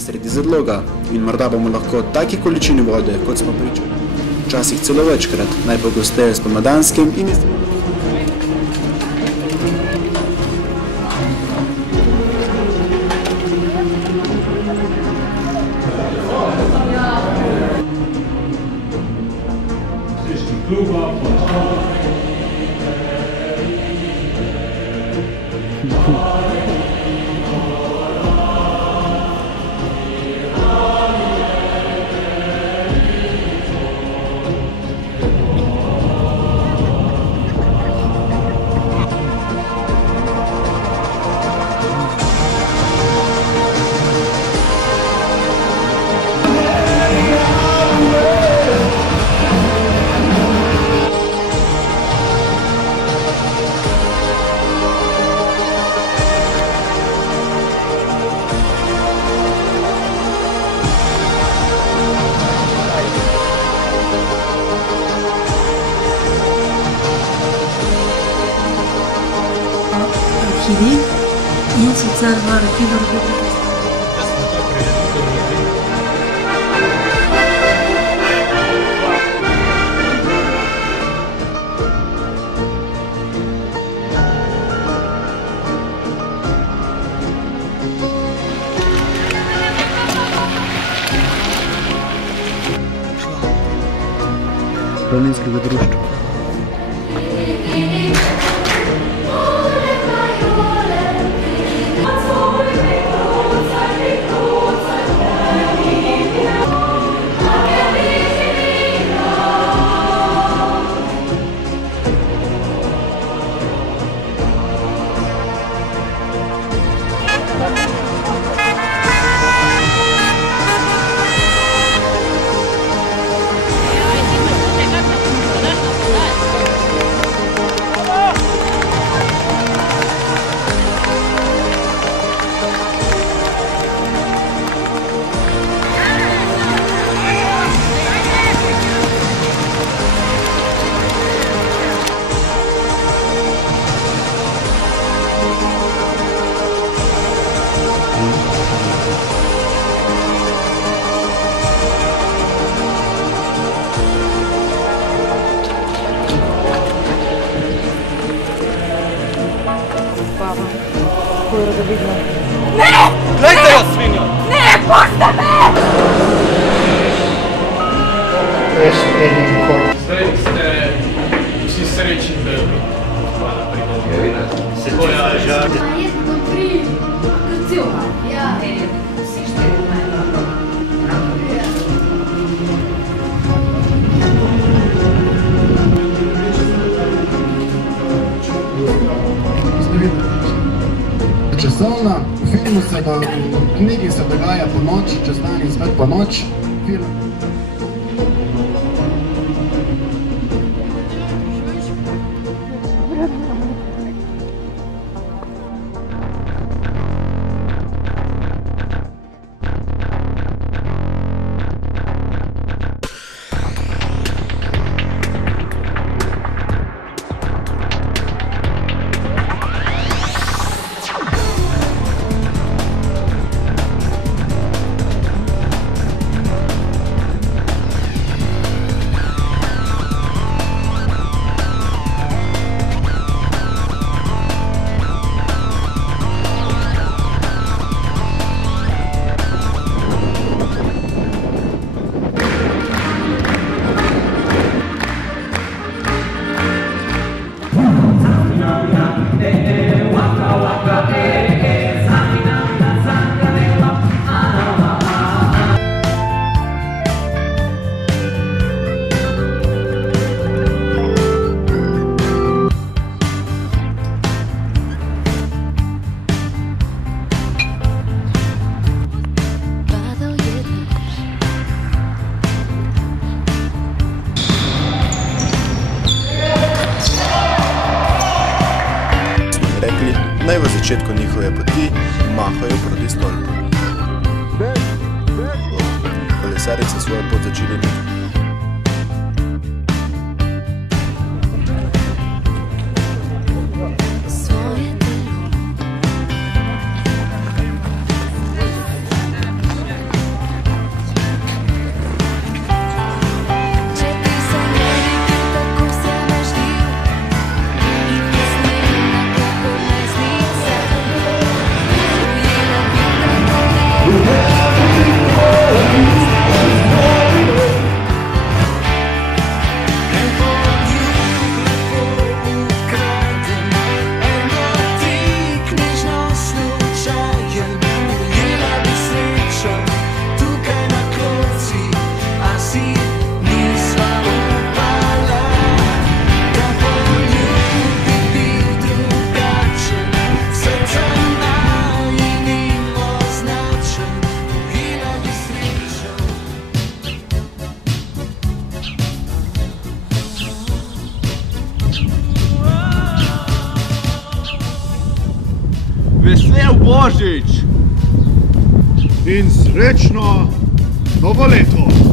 sredi zadloga in morda bomo lahko taki količini vode, kot smo pričali. Včasih celo večkrat, najpogosteje s pomladanskim in in sicer v Arhivu Republike planinskega društva. Ne! Glejte jo, svinjo! Ne, pusti me! Zdaj ste vsi srečni, da je hvala pridobiti. Sekoja, žal. Jaz bom pri Krcilka. Ja, vsi štiri časovna, v filmu se v knjigi se dogaja po noč, čez dan in spet po noč. Naj v začetku njihove poti mahajo proti stolpu. Kolesarice svojo pot začeli biti. Vesel Božič! In srečno novo leto!